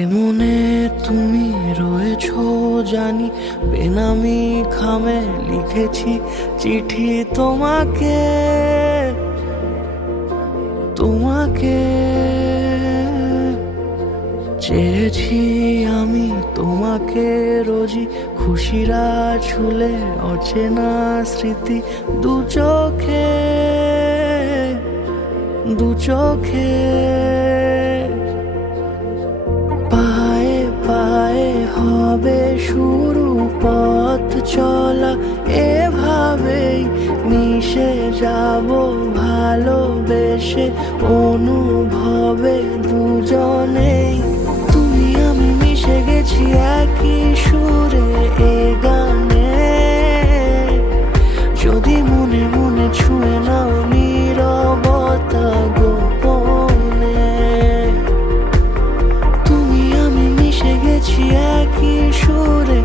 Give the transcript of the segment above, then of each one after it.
এমনে তুমি রয়েছো জানি, বেনামি খামে লিখেছি চিঠি তোমাকে, তোমাকে চেয়েছি আমি তোমাকে রোজই, খুশিরা ছুলে অচেনা স্মৃতি দু চোখে, দু চোখে। পায়ে পায়ে হবে শুরু পথ চলা, এভাবেই মিশে যাব ভালোবেসে অনুভবে দুজনেই। তুমি আমি মিশে গেছি একই সুরে এ গানে, যদি মনে মনে ছুঁয়ে নাও নীরবতা গোপনে। তুমি আমি মিশে গেছি একই সুরে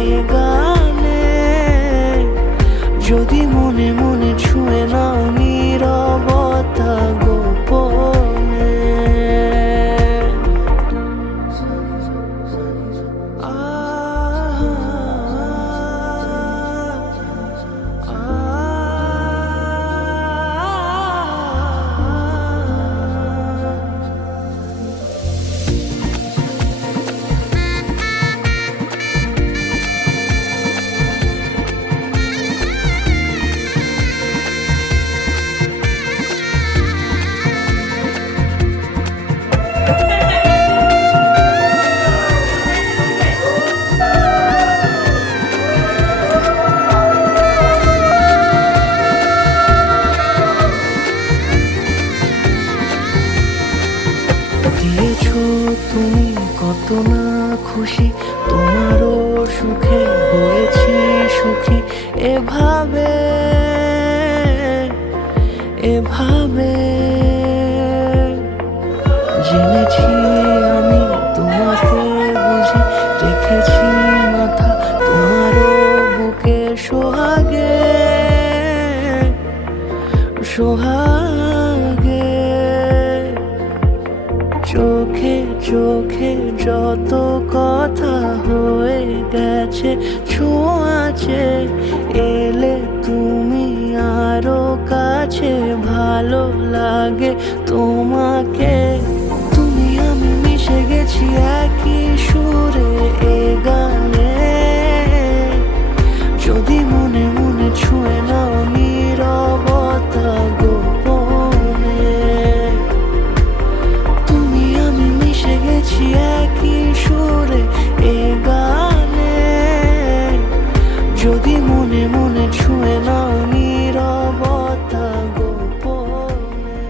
এ গানে, যদি মনে মনে ছুঁয়ে নাও নীরবতা গোপনে। দিয়েছো তুমি কত না খুশি, তোমারও সুখে হয়েছি সুখী। এভাবে এভাবে জেনেছি আমি তোমাকে বুঝি, রেখেছি মাথা তোমারও বুকে সোহাগে, সোহাগে। চোখে চোখে যত কথা হয়ে গেছে ছোঁয়াচে, এলে তুমি আরো কাছে, ভালো লাগে তোমাকে। তুমি আমি মিশে গেছি একই সুরে এ গানে, যদি মনে মনে ছুঁয়ে নাও নীরবতা গোপনে। তুমি আমি মিশে গেছি একই সুরে এ গানে, যদি মনে মনে ছুঁয়ে নাও নীরবতা গোপনে।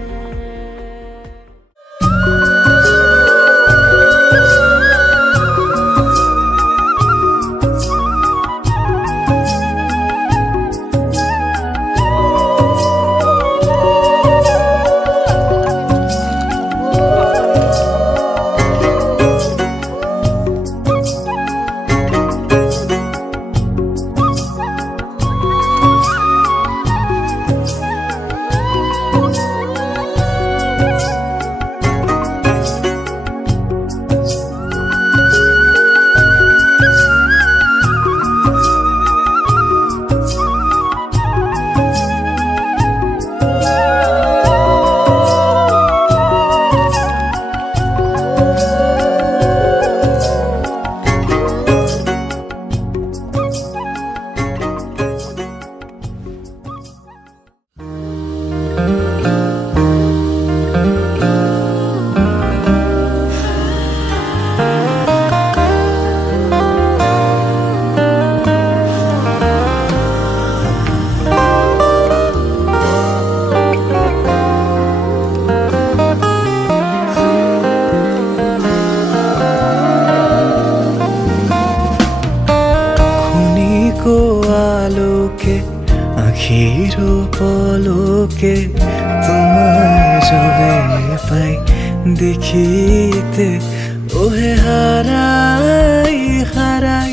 থেকে তোমায় যবে পাই দেখিতে, ওহে হারাই হারাই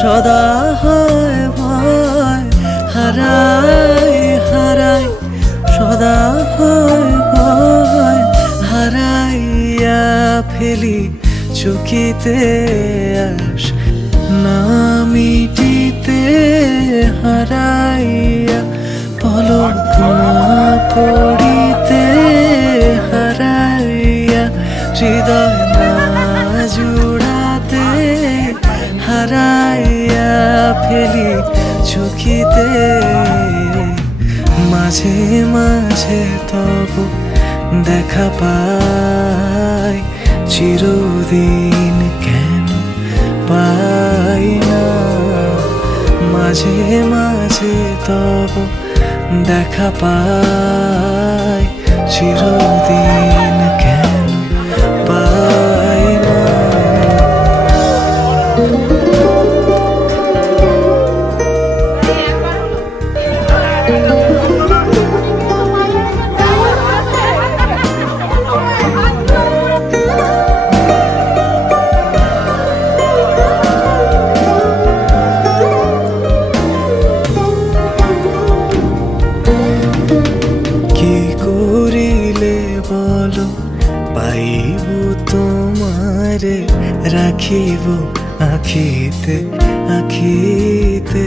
সদা হয় ভয়, হারাই হারাই সদা হয় ভয়, হারাইয়া ফেলি চকিতে আস না মিটিতে, হারাইয়া পলক না পড়িতে, হারাইয়া হৃদয় না জুড়াতে, হারাইয়া ফেলি চকিতে। মাঝে মাঝে তবু দেখা পাই, চিরদিন কেন পাই না। মাঝে মাঝে তবু দেখা পাই, চিরদিন কেন পাই না। বলো পাইব তোমারে, রাখিব আখিতে আখিতে,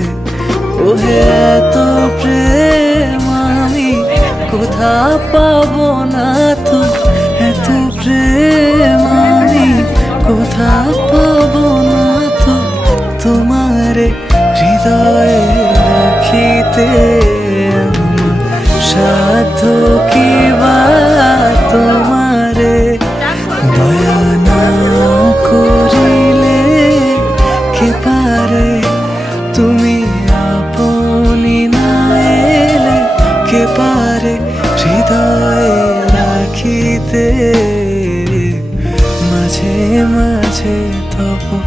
ওহে এত প্রেম আমি কোথা পাবো না তো, এত প্রেম আমি কোথা পাবো না তো, তোমারে হৃদয়ে রাখিতে সাধ্য কি বা তোমারে দয়া না করিলে কে পারে, তুমি আপনি না এলে কে পারে হৃদয়ে রাখিতে। মাঝে মাঝে তবু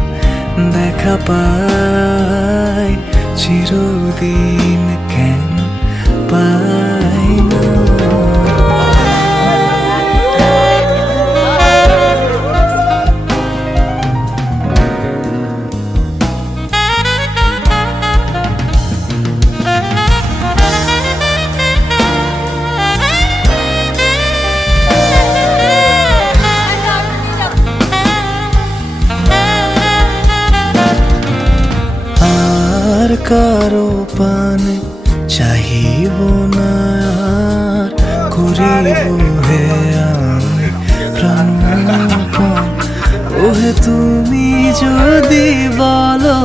দেখা পাই, চিরদিন কেন পাই না। আর কারো পানে চাহিব না, করিব হে আমি প্রাণপণ, ওহে তুমি যদি বলো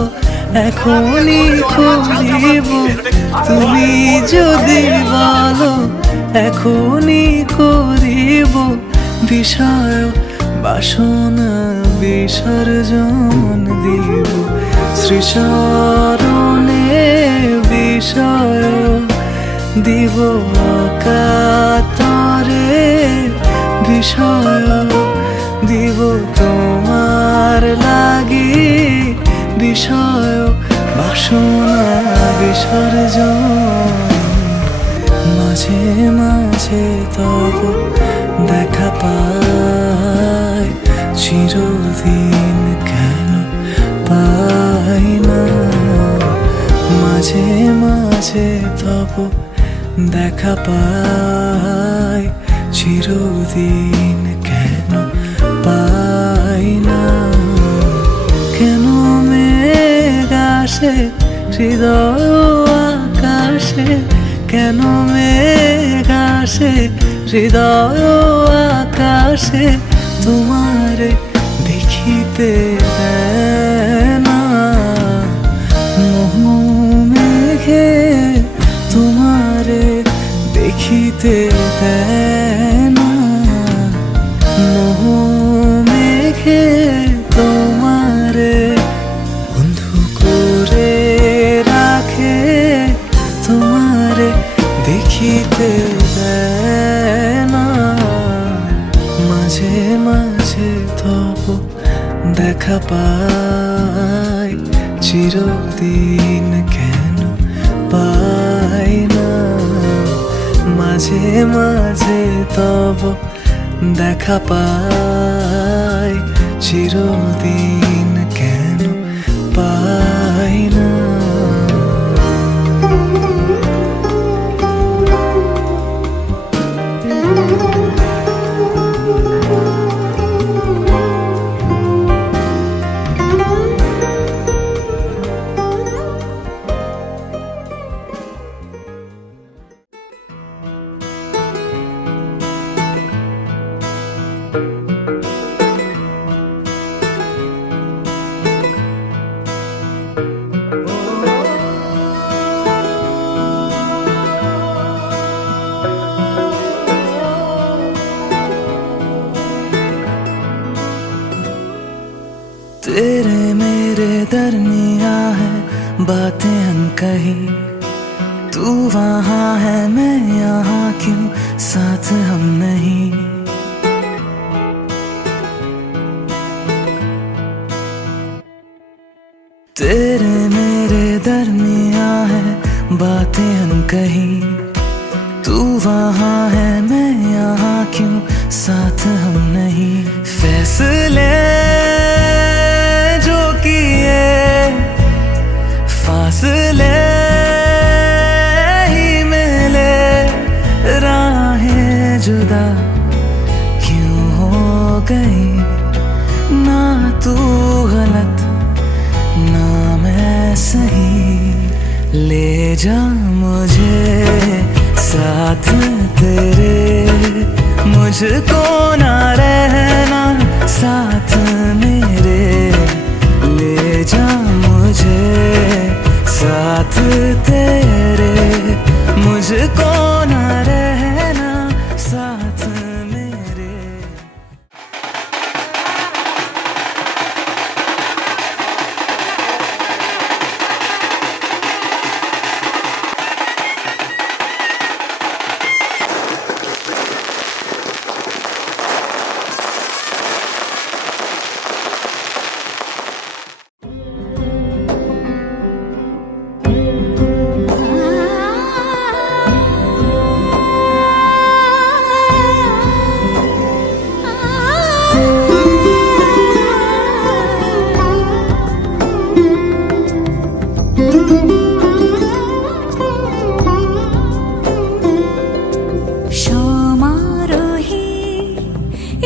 এখনই করিব, তুমি যদি বলো এখনই করিব, বিষয় বাসনা বিসর্জন দিব, শ্রীচরণে বিষয় দিব অকাতরে, বিষয় দিব তোমার লাগি, বিষয় বাসনা বিসর্জন। মাঝে মাঝে তবু দেখা পাই, চিরদিন কেন পাই না। মাঝে মাঝে তবু দেখা পাই, চিরদিন কেন পাই না। কেন মেঘ আসে হৃদয় আকাশে, কেন মেঘ আসে হৃদয় আকাশে, তোমারে দেখিতে দেয় না। মোহ মেঘে তোমারে দেখিতে দেয় না, মোহ মেঘে তোমারে বন্ধু করে রাখে, তোমারে দেখিতে দেয় না। মাঝে মাঝে তবু দেখা পাই, চিরদিন কেন পাই না। মাঝে মাঝে তব দেখা পাই, চিরদিন কেন পাই না। तेरे मेरे दरमिया है बातें अनकही, तू वहाँ है मैं यहाँ, क्यों साथ हम नहीं। तेरे मेरे दरमिया है बातें अनकही, तू वहाँ है मैं यहाँ, क्यों साथ हम नहीं। फैसले जो किए फासले ही मिले, राहें जुदा क्यों हो गई। ना तू गलत ना मैं सही, ले जा मुझे साथ तेरे, मुझको ना रहना साथ मेरे। ले जा मुझे साथ तेरे, मुझको ना रहना साथ मेरे।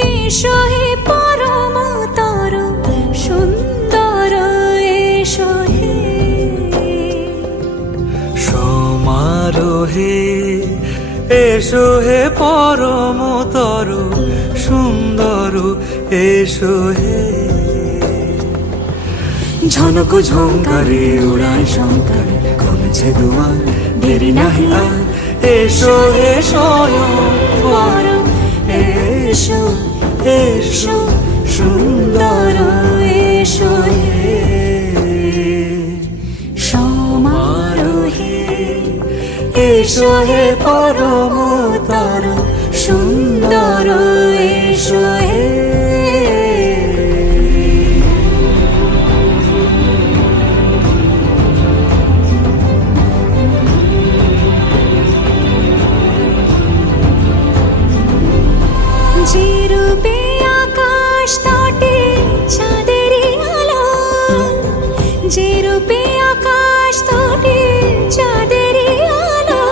এসো হে পরম তর সুন্দর, এসো হে সমারোহে, এসো হে পরম তর সুন্দর, এসো হে। ঝনক ঝঙ্কারে উড়ায় শঙ্কর, খুলছে দুয়ার দেরি নাহি আর। এসো হে স্বয়ং পরম, এসো এসো সুন্দর, এসো হে সমারোহে। এসো হে পরম তর সুন্দর, এসো হে। যে রূপে আকাশ তটে চাঁদেরই আলো, যে রূপে আকাশ তটে চাঁদেরই আলো,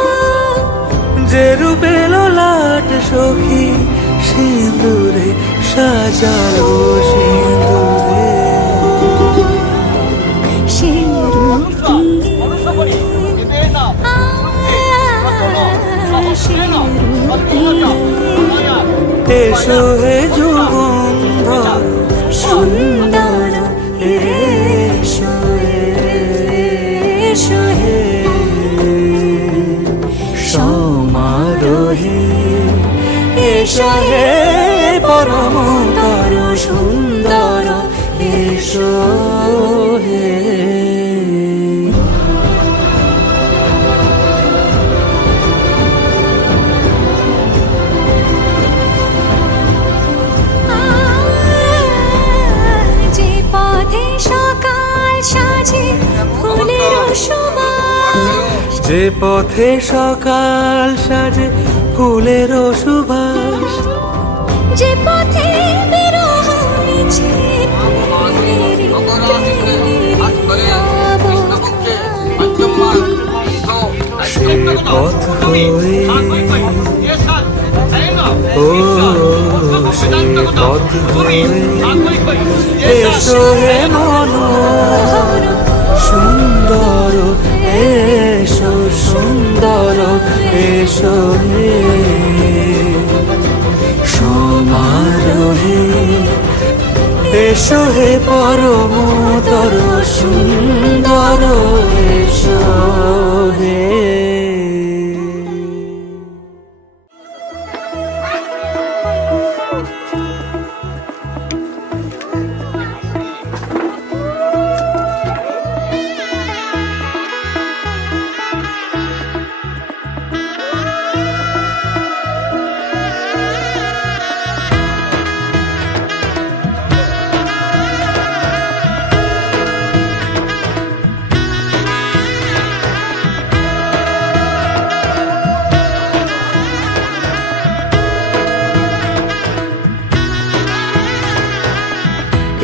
যে রূপে ললাট সখী সিঁদুরে সাজালো সিঁদুরে। সে রূপটি সে রূপটি এসো হে যুগন্ধর সুন্দর, এসো এসো হে সমারোহে। এসো হে পরম তর সুন্দর, এসো হে। যে পথে সকাল সাজে ফুলের সুবাস, যে পথে সকাল সাজে ফুলের সুবাস, যে পথে বিরহ মিছে সে পথ হয়ে ও সে পথ হয়ে এসো হে মন সুন্দর, এসো সুন্দর, এসো হে সমারোহে, এসো হে পরমতর সুন্দর, এসো হে।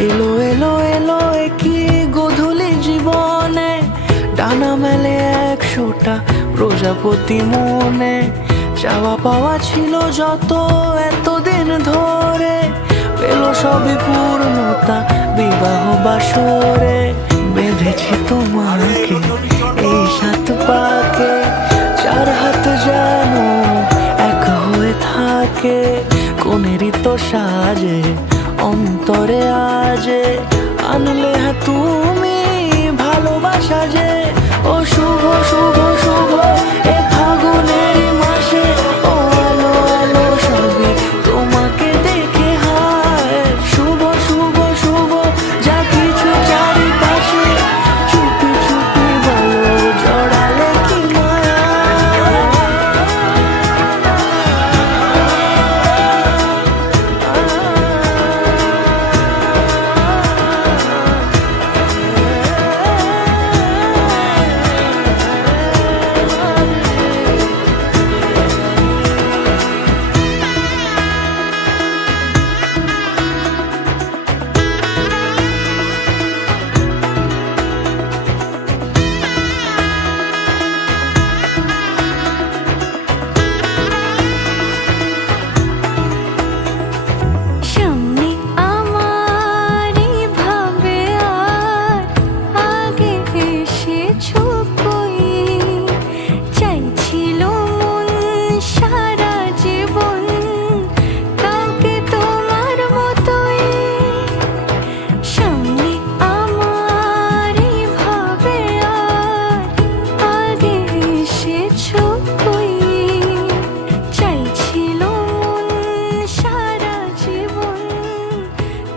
এলো এলো এলো কি গধূলি জীবনে, ডানা মেলে 100টা প্রজাপতি মনে। চাওয়া পাওয়া ছিল যত এতদিন ধরে, পেল সবই পূর্ণতা বিবাহ বাসরে। বেঁধেছি তোমাকে এই 7 পাকে, 4 হাত যেন এক হয়ে থাকে। কোনেরই তো সাজে অন্তরে আজে, আনলে তুমি ভালোবাসা যে। ও শুভ শুভ শুভ এ ফাগুনের মাসে, ও আলো আলো সবই তোমাকে দেখে হায়। শুভ শুভ শুভ যা কিছু চারিপাশে, চুপি চুপি বলো জড়ালে কি মায়া। সামনে আমারই ভাবে আর আগে এসেছো কই, চাইছিল মন সারা জীবন কাউকে তোমার মতোই। সামনে আমারই ভাবে আর আগে এসেছো কই, চাইছিল মন সারা জীবন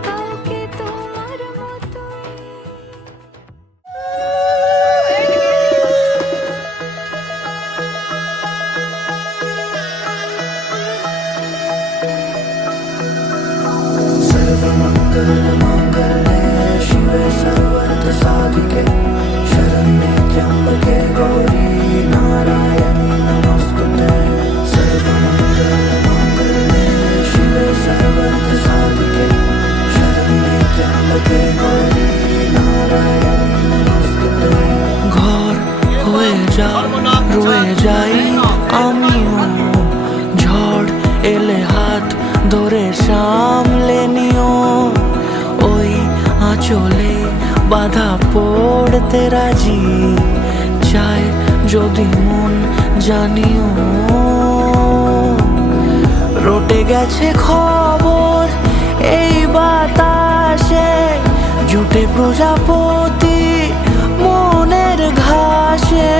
কাউকে তোমার মতোই। सर्वमंगल मांगल्ये शिवे सर्वार्थ साधिके, शरण्ये त्र्यंबके गौरी नारायणी नमोस्तुते। सर्वमंगल मांगल्ये शिवे सर्वार्थ साधिके, शरण्ये त्र्यंबके गौरी नारायणी नमोस्तुते। ঘর হয়ে যায় রয়ে যাই আমিও, ঝড় এলে হাত ধরে সামলে নিও। ওই আঁচলে বাধা পড়তে রাজি, চাই যদি মন জানিও। রটে গেছে খবর এই বাতাসে, জুটে প্রজাপতি মনের ঘাসে।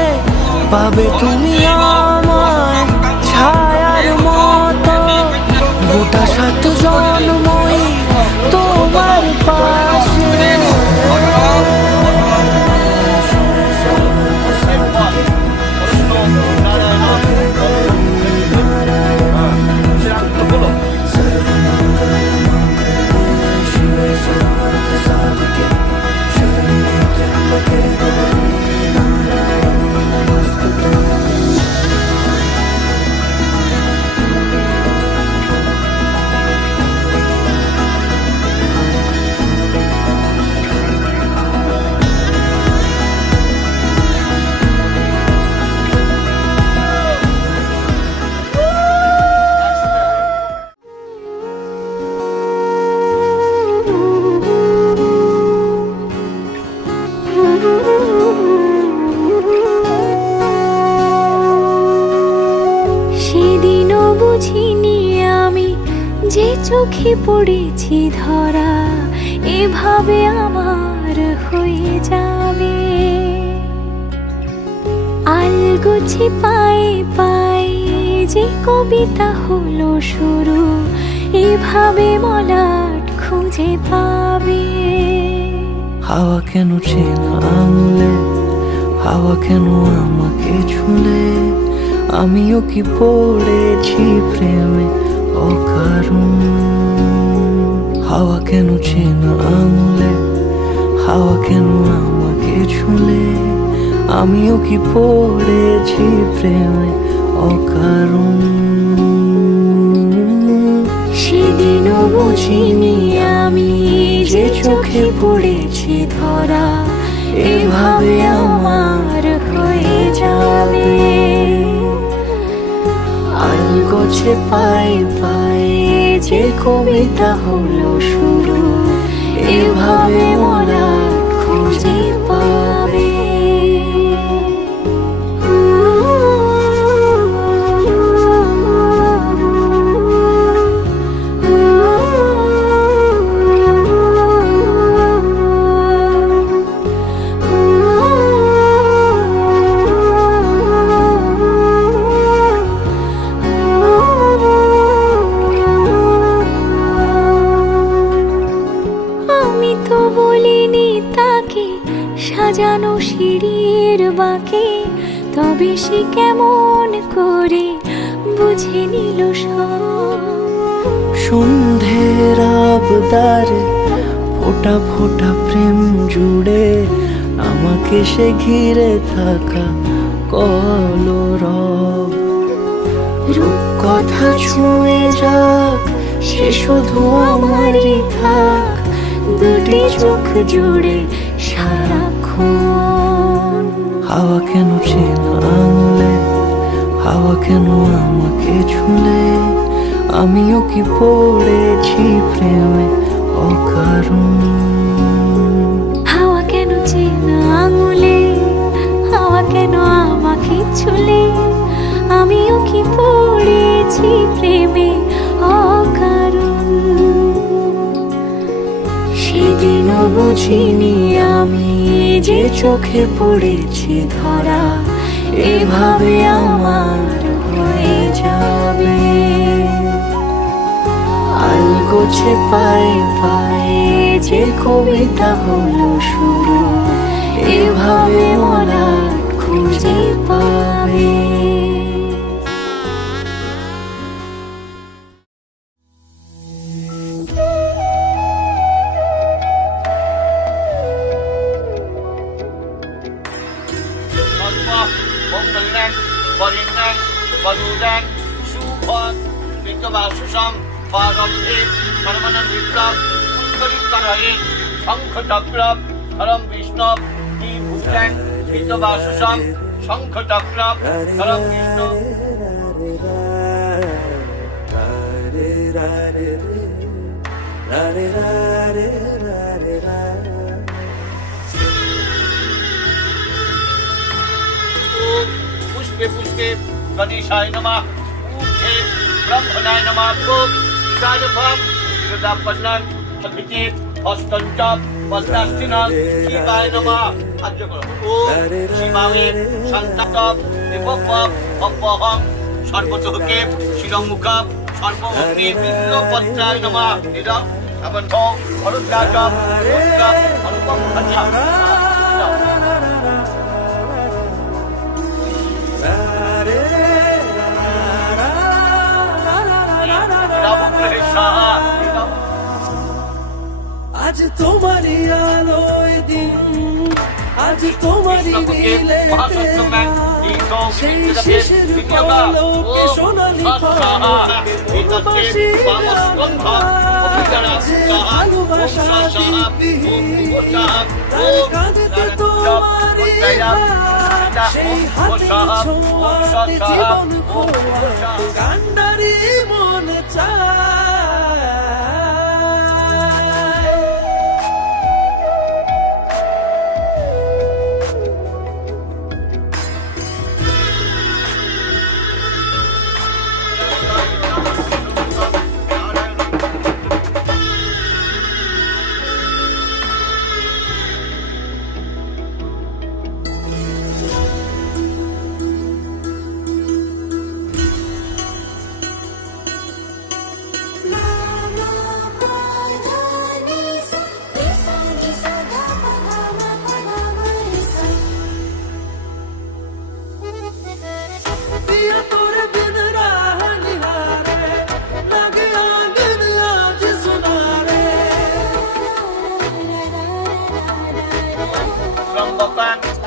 পাবে তুমি আমায় ছায়ার মতো, গোটা 7 জন্মই তোমার পাশে। চোখে পড়েছি ধরা, এভাবে আমার হয়ে যাবে। আলগোছে পায়ে পায়ে যে কবিতা হলো শুরু, এভাবে মলাট খুঁজে পাবে। হাওয়া কেন চেনা আঙুলে, হাওয়া কেন আমাকে ছুলে, আমিও কি পড়েছি প্রেমে অকারণ। হাওয়া কেন চেনা আঙুলে, হাওয়া কেন আমাকে ছুলে, আমিও কি পড়েছি প্রেমে অকারণ। সেদিনও বুঝিনি আমি যে চোখে পড়েছি ধরা, এভাবে আমার হয়ে যাবে। আলগোছে পায়ে পায়ে যে কবিতা হলো শুরু, এভাবে মোরা খুঁজে পাবে। সাজানো সিঁড়ির বাঁকে, তবে সে কেমন করে বুঝে নিল সব। সন্ধ্যের আবদারে ফোঁটা ফোঁটা প্রেম জুড়ে, আমাকে সে ঘিরে থাকা কলরব। রূপকথা ছুঁয়ে যাক, সে শুধু আমারই থাক, দুটি চোখ জুড়ে সারাক্ষণ। হাওয়া কেন চেনা আঙুলে, হাওয়া কেন আমাকে ছুলে, আমিও কি পড়েছি প্রেমে অকারণ। হাওয়া কেন চেনা আঙুলে, হাওয়া কেন আমাকে ছুলে, আমিও কি পড়েছি প্রেমে অকারণ। সেদিনও বুঝিনি আমি যে চোখে পড়েছি ধরা, এভাবে আমার হয়ে যাবে। আলগোছে পায়ে পায়ে যে কবিতা হলো শুরু, এভাবে মোরা খুঁজে পাবে। বরিন্দান বরুদান সুভন বিদ্যবাসুষম পারম্ভে পরমানন্দ বিপ্লব কুন্দরিকারয়ে শঙ্খ চক্র ধরম বিষ্ণব ভূষণ বিদ্যবাসুষম শঙ্খ চক্র ধরম বিষ্ণু। पुष्पे पुष्पे गणेशाय नमः, ऊर्ध्वे ब्रह्मणाय नमः, ईशानभं विरदापन्नं सन्निधि हस्तञ्च पद्मास्तिनं शिवाय नमः। आद्य करो ओम शिवाय शान्ताकं देवकं अव्वहं सर्वतोके शिरमुखं सर्वभूमि बिल्वपत्राय नमः। इदं अबन्धो भरद्वाजं रुद्रं अनुपं भजः। আজ তোমারই আলোয় দিন, আজ তোমারই নীলেতে সেই শিশির পলকে সোনালি পলকে পূর্ববাসী ভালোবাসা দীপ্তিহীন তার কাঁধে তোমারই হাত, সেই হাতের ছোঁয়াতে জীবন খোয়া কান্ডারি মন চায়।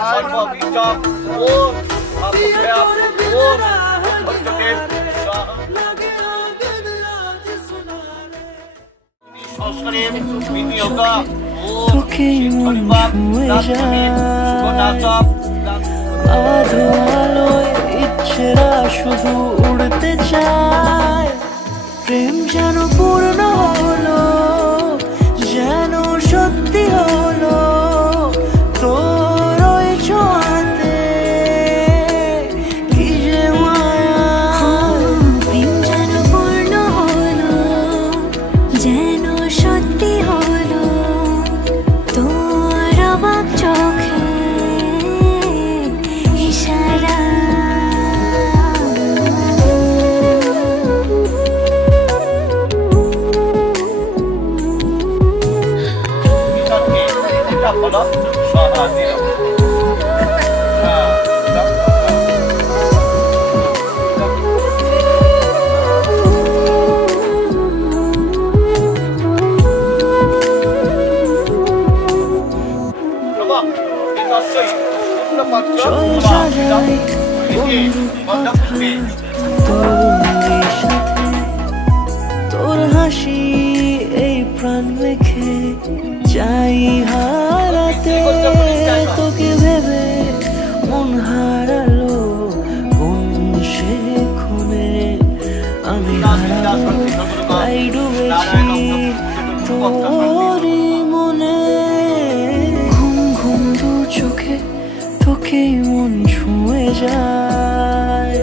সর্ববিজম ওম অভ্যাম ওম ভক্তদেব সংস্কারে বিনিয়োগ ওম তোকেই মন ছুঁয়ে যায়। সুগনাসব আধো আলোয় ইচ্ছেরা শুধু উড়তে চায়। প্রেম যেন পূর্ণ হলো, যেন সত্যি হলো তোর ওই ছোঁয়াতে, কি যে মায়া। প্রেম যেন পূর্ণ হলো, যেন সত্যি হলো তোর অবাক চোখে ইশারা। এটা হলো সহাজির চল সাজাই বন্ধু কথা তোর সাথে, তোর হাসি এই প্রাণ রেখে চাই হারাতে। তোকে ভেবে মন হারালো কোন সে খুনে, আমি হারাবো তাই ডুবেছি তোরই মনে। ঘুম ঘুম দু চোখে তোকেই মন ছুঁয়ে যায়।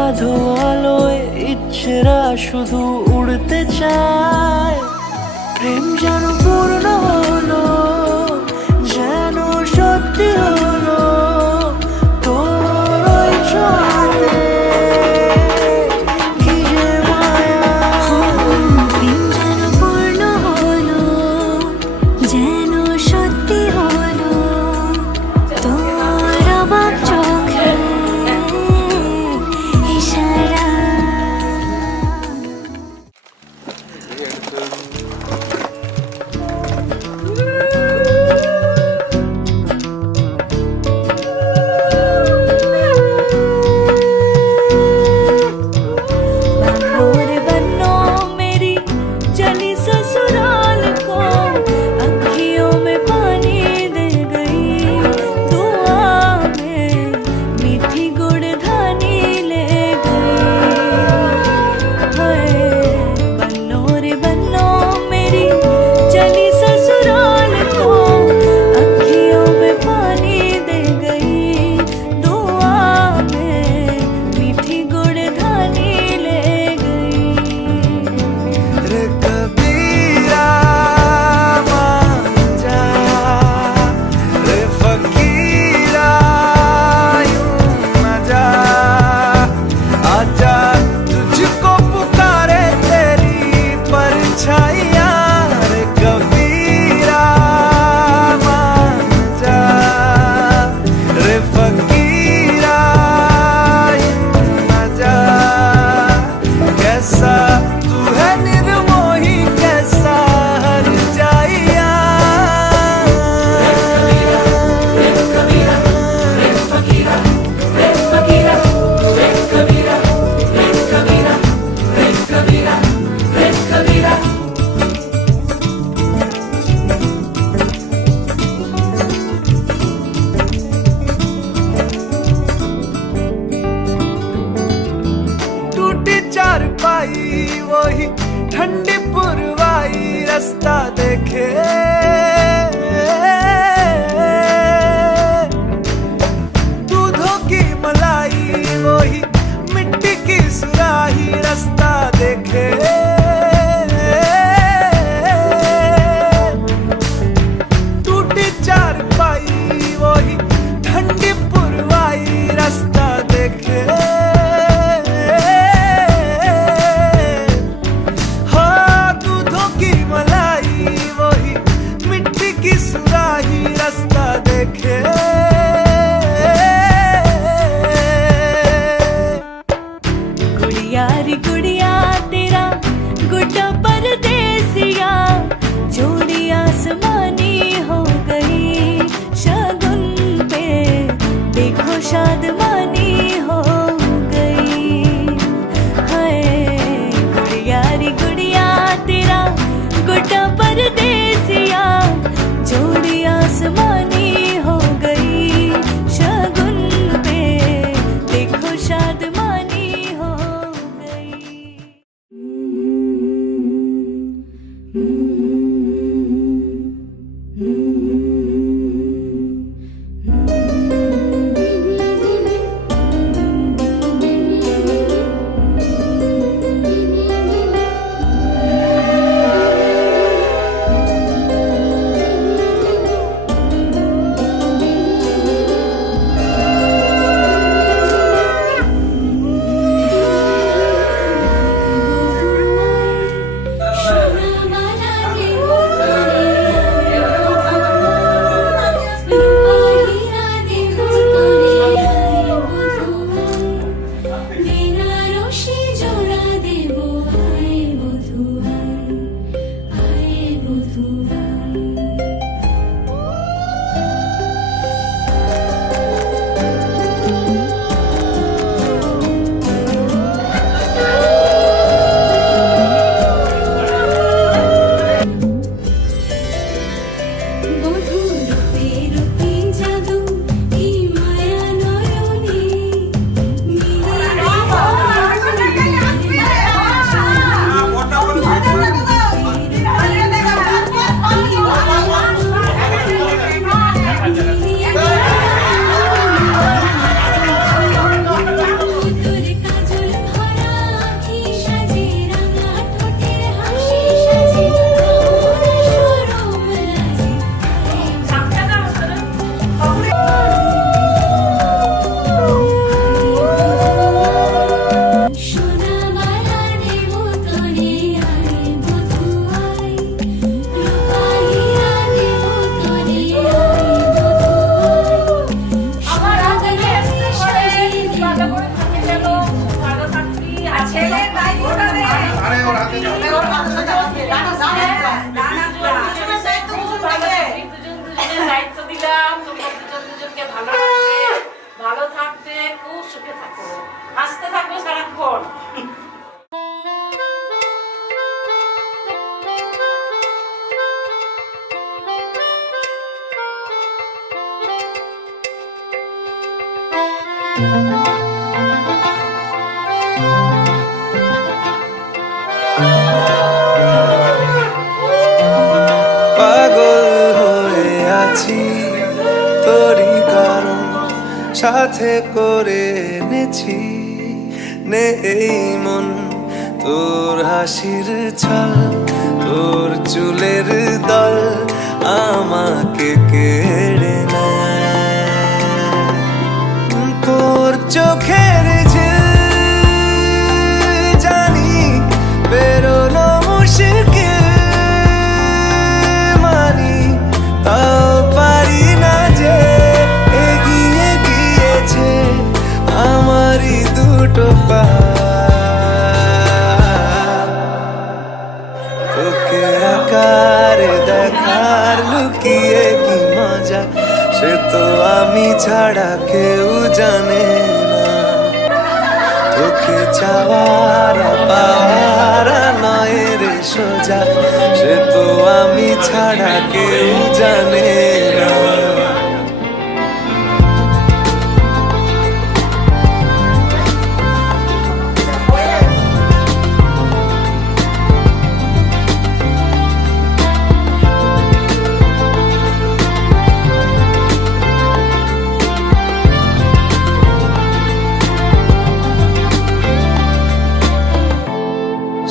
আধো আলোয় ইচ্ছেরা শুধু উড়তে চায়। প্রেম যেন পূর্ণ হলো, যেন সত্যি হলো তোর ওই ছোঁয়াতে, কি যে মায়া। প্রেম যেন পূর্ণ হলো, যেন সত্যি হলো তোর অবাক চোখে ইশারা। পাগল হয়ে আছি তোরই কারণ সাথে করে এনেছি নে এই মন তোর হাসির ছল তোর চুলের দল আমাকে কেড়ে নেয় তোর চোখের ঝিল জানি বেরোনো মুশকিল মানি তাও পারি না যে এগিয়ে গিয়েছে আমারই দুটো পা তোকে আকারে দেখার লুকিয়ে কি মজা সে তো আমি ছাড়া কেউ জানে না তোকে চাওয়ার পাওয়ার নয় রে সোজা সে তো আমি ছাড়া কেউ জানে না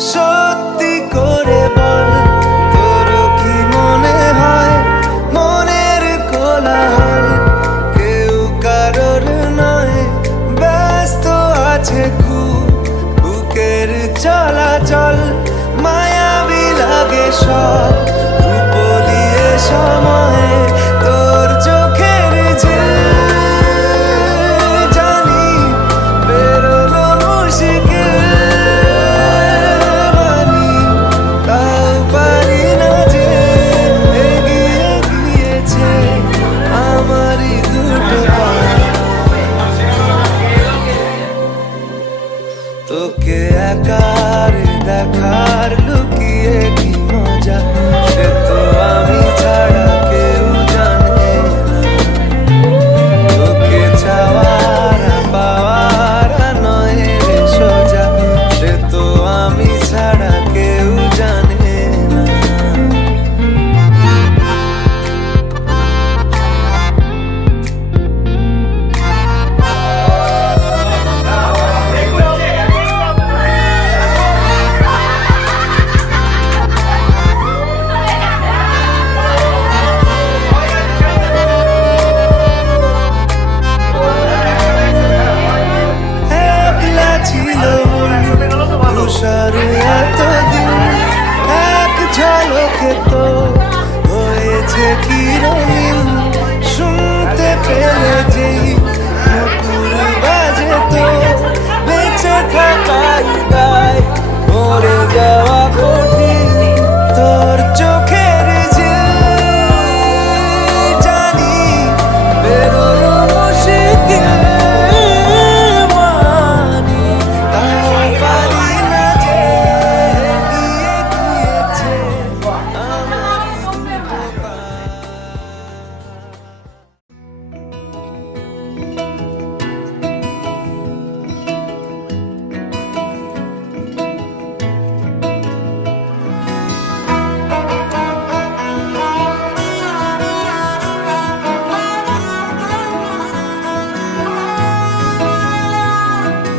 সত্যি করে বল তোর কি মনে হয় মনের কোলাহল কেউ কারোর নয় ব্যস্ত আছে খুব বুকের চলাচল মায়াবী লাগে সব রূপলিয়ে সময়ে তোর চোখের ঝিল জানি বেরোনো মুশকিল মানি তাও পারি না যে এগিয়ে গিয়েছে আমারই দুটো পা তোকে একারে দেখার লুকিয়ে কি মজা সে তো আমি ছাড়া কেউ জানে না তোকে চাওয়ার পাওয়ার নয় রে সোজা সে তো আমি ছাড়া কেউ জানে না একলা ছিল মন তুষার এতদিন এক ঝলকে তো হয়েছে কি রঙিন শুনতে পেলে যেই নকুর বাজে তো বেঁচে থাকাই দায় মরে যাওয়া কঠিন তোর চোখের ঝিল জানি বেরোনো মুশকিল মানি তাও পারি না যে এগিয়ে গিয়েছে আমারই দুটো পা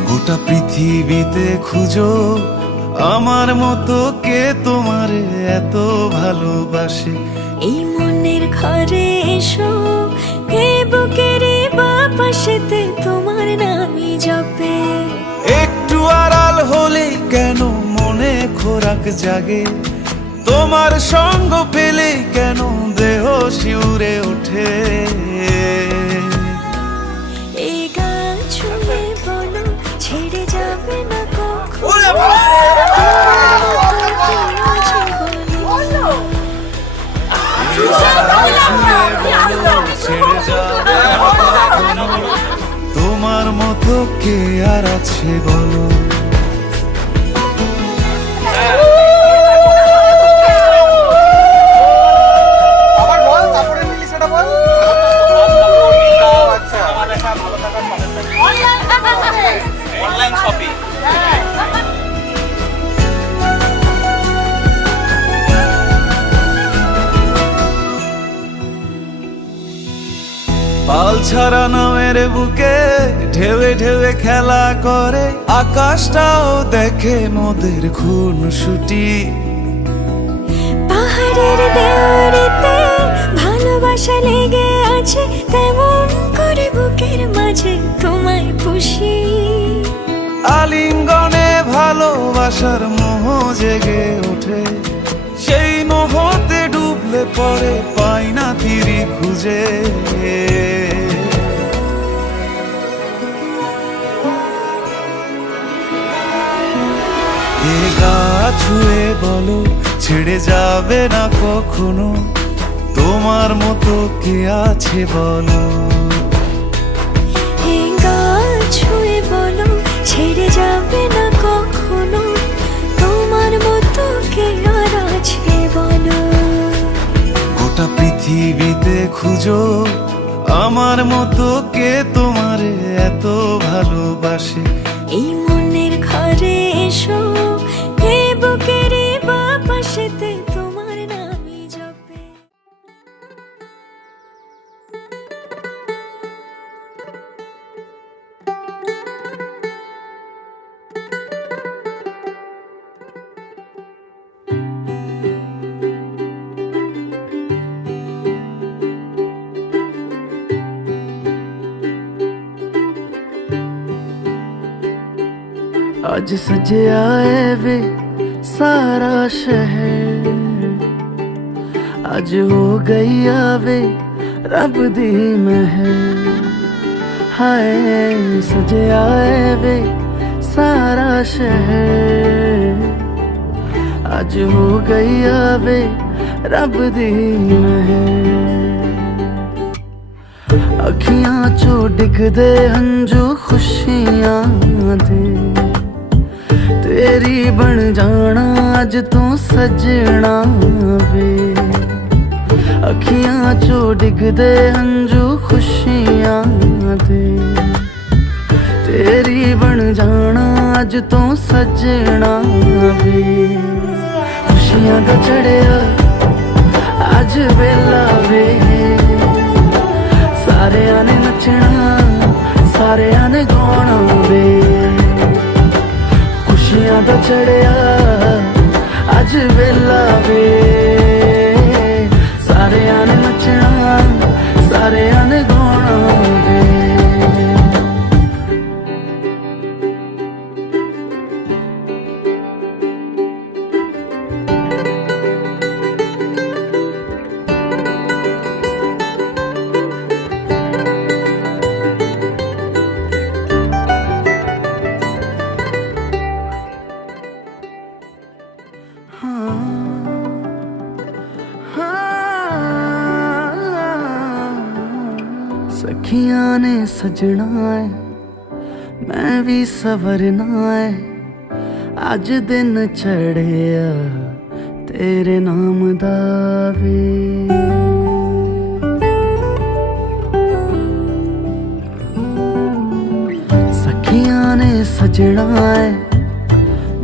গোটা পৃথিবীতে খুঁজো আমার মতো কে তোমার এত ভালোবাসে এই মনের ঘরে এসো এ বুকের বাপাশেতে তোমার নামই জপে একটু আড়াল হলেই কেন মনে খোরাক জাগে তোমার সঙ্গ পেলেই কেন দেহ শিউরে ওঠে এই গান শুনে বলো ছেড়ে যাবে না কখনো তোমার মতো কে আর আছে বলো আবার বল তারপরে মিলি সেটা বল আচ্ছা আমার দেখা ভালো থাকার সাথে পাল ছাড়া নামের বুকে ঢেউে ঢেউে খেলা করে, আকাশটাও দেখে মোদের খুনসুটি। পাহাড়ের দেওয়ারিতে ভালোবাসা লেগে আছে, তেমন করে বুকের মাঝে তোমায় পুষি। আলিঙ্গনে ভালোবাসার মোহ জেগে ওঠে, সেই মোহতে ডুবলে পরে পাই না তীরি খুঁজে। এ গা ছুঁয়ে বলো ছেড়ে যাবে না কখনো, তোমার মতো কে আছে বলো। এ গা ছুঁয়ে বলো ছেড়ে যাবে না কখনো, তোমার মতো কে আর আছে বলো। গোটা পৃথিবীতে খুঁজো আমার মতো কে তোমারে এত ভালোবাসে। এই মনের ঘরে এসো, এ বুকের বাপাশেতে তোমার নামই জপে। आज सजया है वे सारा शहर, आज हो गई आवे रब दी महर। हाय सजया है वे सारा शहर, आज हो गई आवे रब दी महर। अखियां चो डिगदे हंजू खुशियां दे, तेरी बन जाना अज तू सजना वे। अखियां चो डिगदे हंजू खुशियां दे, तेरी बन जाना अज तू सजना वे। खुशियां दा चढ़िया अज वेला वे, सारेयां ने नचना सारेयां ने गाना वे। खुशियां दा चढ़िया अज वेला वे, सारेयां ने नचना सारेयां ने गाना वे। सखियां ने सजना है मैं भी सवरना है, अज दिन चढ़िया तेरे नाम दा वे। सखियां ने सजना है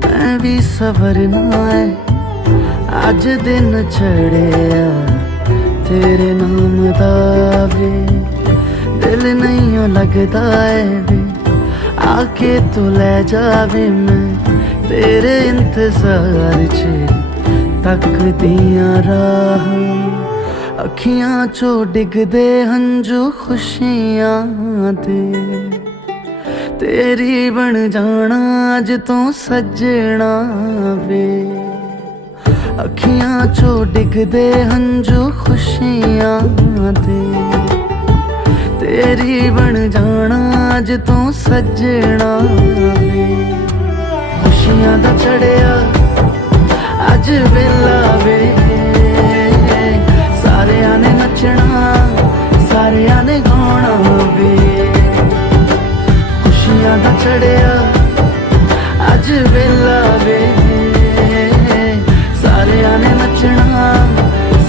मैं भी सवरना है, अज दिन चढ़िया तेरे नाम दा वे। दिल नहीं लगता है वे, आके तू ले जावे, मैं तेरे इंतजार च तक दिया राह। अखियां चो डिगदे हंजू खुशियां दे, तेरी बन जाना अज तू सजना वे। अखियां चो डिगदे हंजू खुशियां दे, तेरी बन जाना अज तू सजना वे। खुशियां दा चढ़िया अज वेला वे, सारेयां ने नचना सारेयां ने गाना वे। खुशियां दा चढ़िया अज वेला वे, सारेयां ने नचना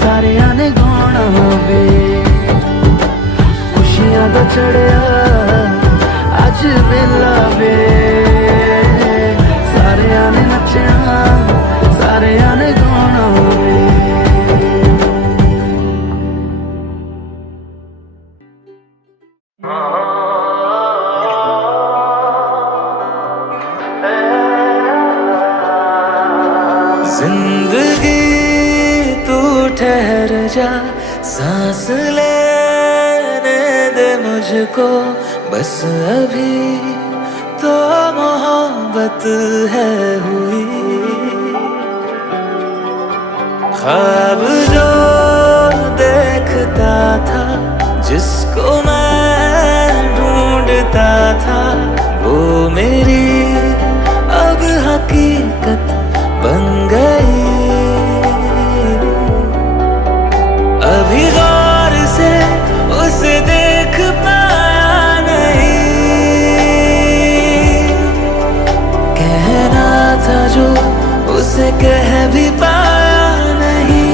सारेयां ने गाना वे। खुशियां दा चढ़िया अज वेला वे, सारेयां ने नचना सारेयां ने गाना वे। सांस लेने दे मुझको बस अभी तो मोहब्बत है हुई। ख्वाब जो देखता था जिसको मैं ढूंढता था वो मेरी अब हकीकत बन गई। अभी गौर से उसे देख पाया नहीं, कहना था जो उसे कह भी पाया नहीं।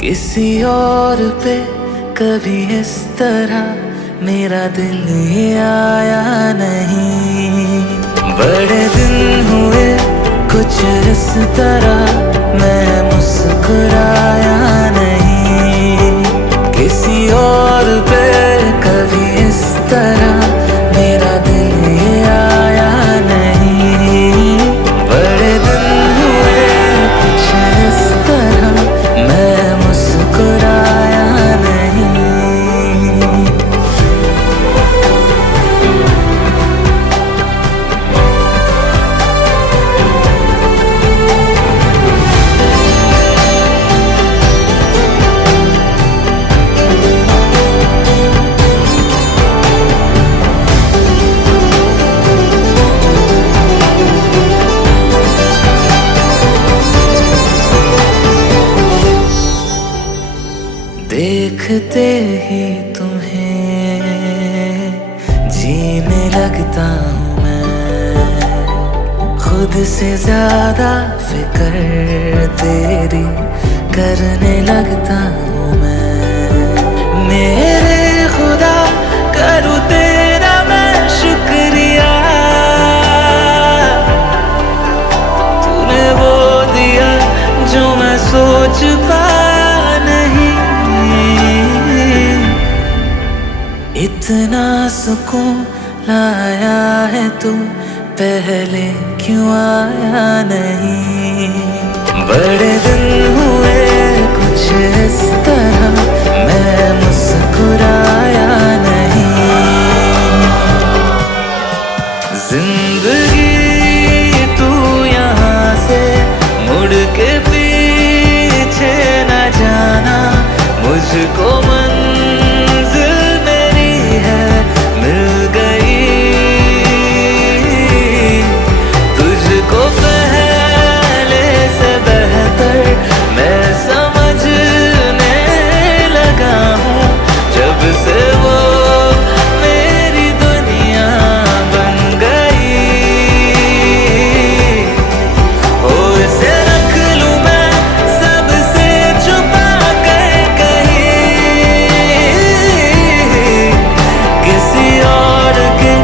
किसी और पे कभी इस तरह मेरा दिल ही आया नहीं। बड़े दिन हुए कुछ इस तरह मैं मुस्कुराया नहीं। किसी और पे कभी इस तरह मेरा दिल ही आया नहीं। बड़े दिन हुए कुछ इस तरह मैं मुस्कुराया नहीं। देखते ही तुम्हें जीने लगता हूँ मैं, खुद से ज्यादा फिक्र तेरी करने लगता हूँ मैं। मेरे खुदा करूँ तेरा मैं शुक्रिया, तूने वो दिया जो मैं सोच पाया नहीं। इतना सुकून लाया है तू पहले क्यों आया नहीं। बड़े दिन हुए कुछ इस तरह मैं मुस्कुराया नहीं। जिंदगी तू यहाँ से मुड़ के पीछे न जाना, मुझको मंजिल मेरी है मिल गई। तुझको पहले से बेहतर मैं समझने लगा हूँ, जब से वो मेरी दुनिया बन गई। ओ इसे रख लूँ मैं सबसे छुपा कर कहीं, किसी और के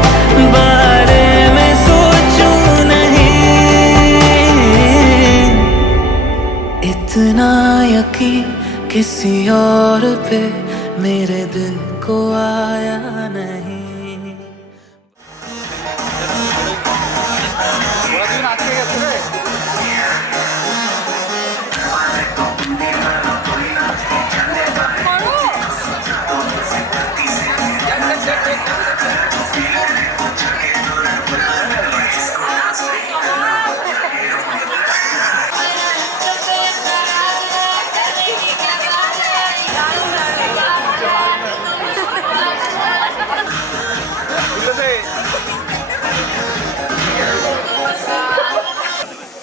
बारे में सोचूं नहीं। इतना यकीन किसी और पे मेरे दिल को आया नहीं। ওরা দুজন আটকে গেছে রে।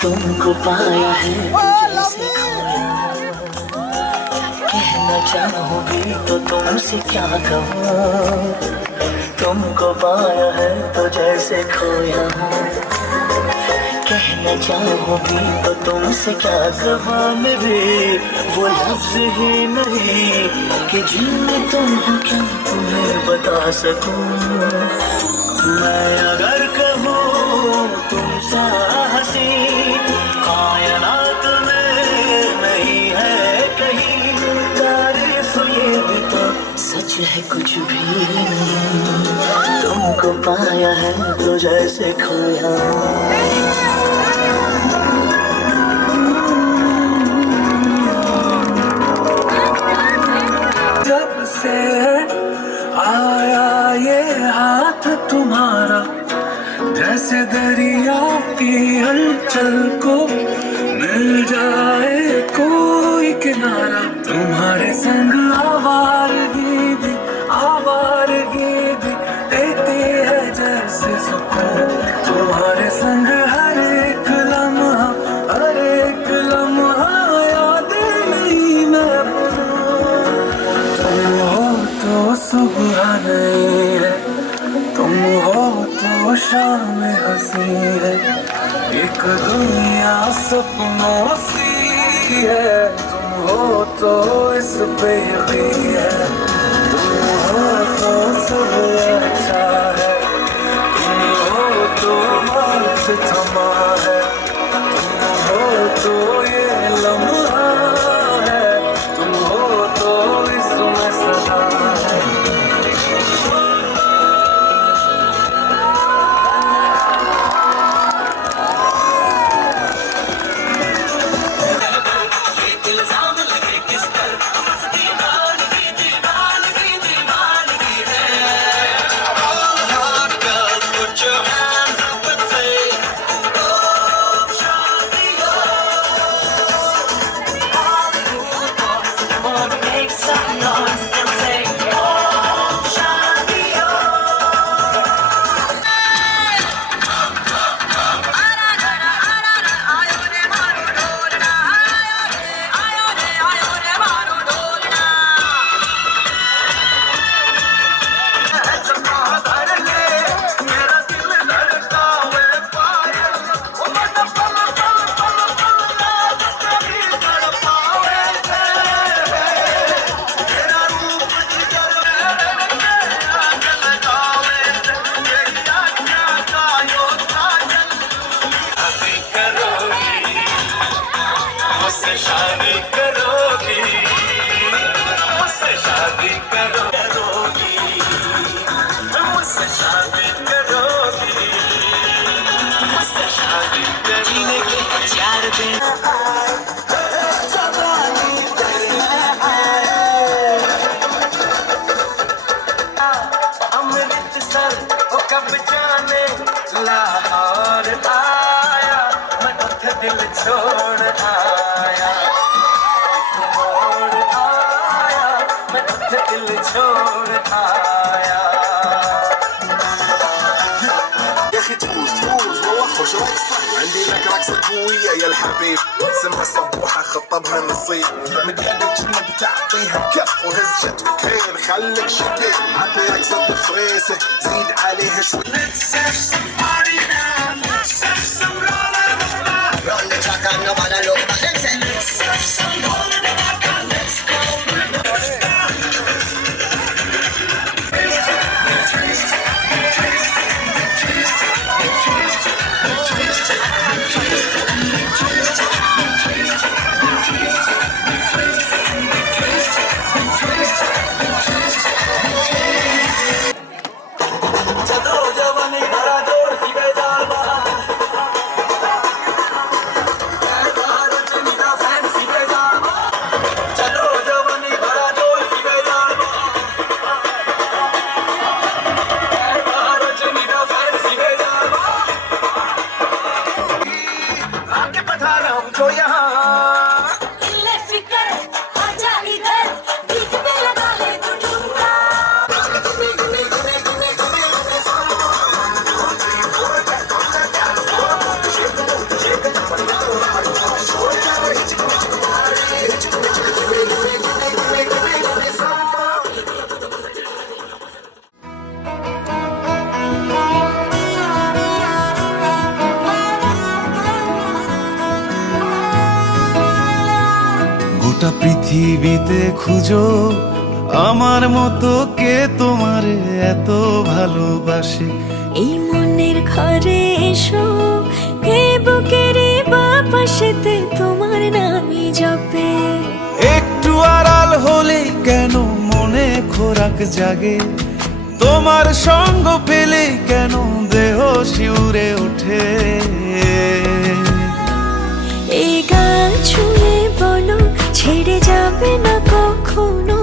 तुमको पाया है तो जैसे खोया, कहना चाहूंगी तो तुमसे क्या कहूँ। तुमको पाया है तो जैसे खोया हूँ, कहना चाहूंगी तो तुमसे क्या कहूँ। मेरे वो लफ्ज ही नहीं कि जिनमें तुम हो क्या तुम्हें बता सकूं। मैं अगर कहूँ तुमसे हंसी कायनात में नहीं है कहीं, तारीफ ये भी तो सच है कुछ भी नहीं। तुमको पाया है तो जैसे खोया। तुम्हारा, जैसे दरिया की हलचल को मिल जाए कोई किनारा। तुम्हारे संग आवारगी भी देती है जैसे सुकून। तुम्हारे संग हर एक लम्हा यादें नहीं मैं भूलूं। तुम हो तो सुबह नहीं है, तुम हो तो शाम हंसी है, एक दुनिया सपनों सी है। तुम हो तो इस पे यकीन है, तुम हो तो सब अच्छा है, तुम हो तो वक्त थमा है, तुम हो तो ये लम्हा है, तुम हो तो इसमें सदा है। शादी करोगी, मुझसे शादी करोगी, मुझसे शादी करोगी, मुझसे शादी करने के 4 दिन अमृतसर वो कब जाने लाहौर आया, मैं उठ दिल छोड़ आया, छोड़ आया, मैं उठ दिल छोड़ आया। يا اخي تفوز روح وش رايك صح؟ عندي لك رقصة قوية يا الحبيب، اسمها صبوحة خطبها نصيب، متقدم كأنك تعطيها كف وهز شتوتين خليك شديد، عطي رقصة فريسة زيد عليها شوي. Let's have some party now, let's have some roller. Roll the track and nobody look back and say let's have some roller in the back and let's go. গোটা পৃথিবীতে খুঁজো আমার মতো কে তোমারে এত ভালোবাসে। এই মনের ঘরে এসো, এই বুকের বাপাশেতে তোমার নামই জপে। একটু আড়াল হলেই কেন মনে খোরাক জাগে, তোমার সঙ্গ পেলেই কেন দেহ শিউরে ওঠে। এই গান ছুঁয়ে বলো ছেড়ে যাবে না কখনো,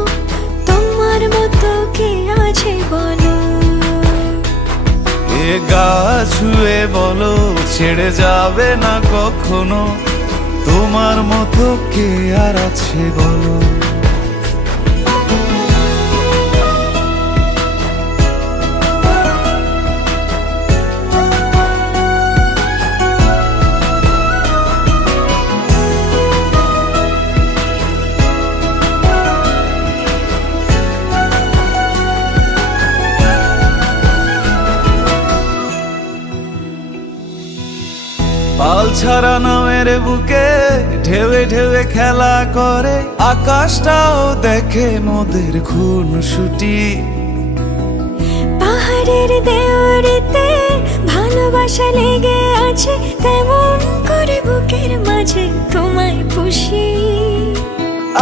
তোমার মতো কে আছে বলো। গা ছুঁয়ে বলো ছেড়ে যাবে না কখনো, তোমার মতো কে আর আছে বলো। পাল ছাড়া নামের বুকে ঢেউে ঢেউে খেলা করে, আকাশটাও দেখে মোদের খুনসুটি। পাহাড়ের দেওয়ারিতে ভালোবাসা লেগে আছে, তেমন করে বুকের মাঝে তোমায় পুষি।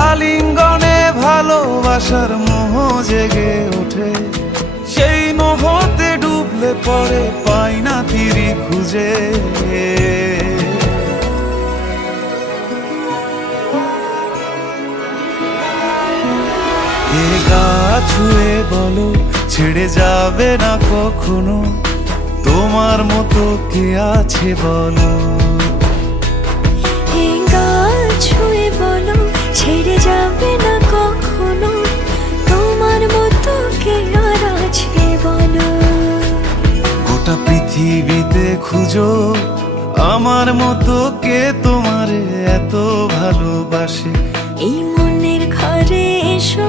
আলিঙ্গনে ভালোবাসার মোহ জেগে ওঠে, সেই মোহতে ডুবলে পরে পাই না তীরি খুঁজে। এ গা ছুঁয়ে বলো ছেড়ে যাবে না কখনো, তোমার মতো কে আছে বলো। এ গা ছুঁয়ে বলো ছেড়ে যাবে না কখনো, তোমার মতো কে আর আছে বলো। গোটা পৃথিবীতে খুঁজো আমার মতো কে তোমারে এত ভালোবাসে। এই মনের ঘরে এসো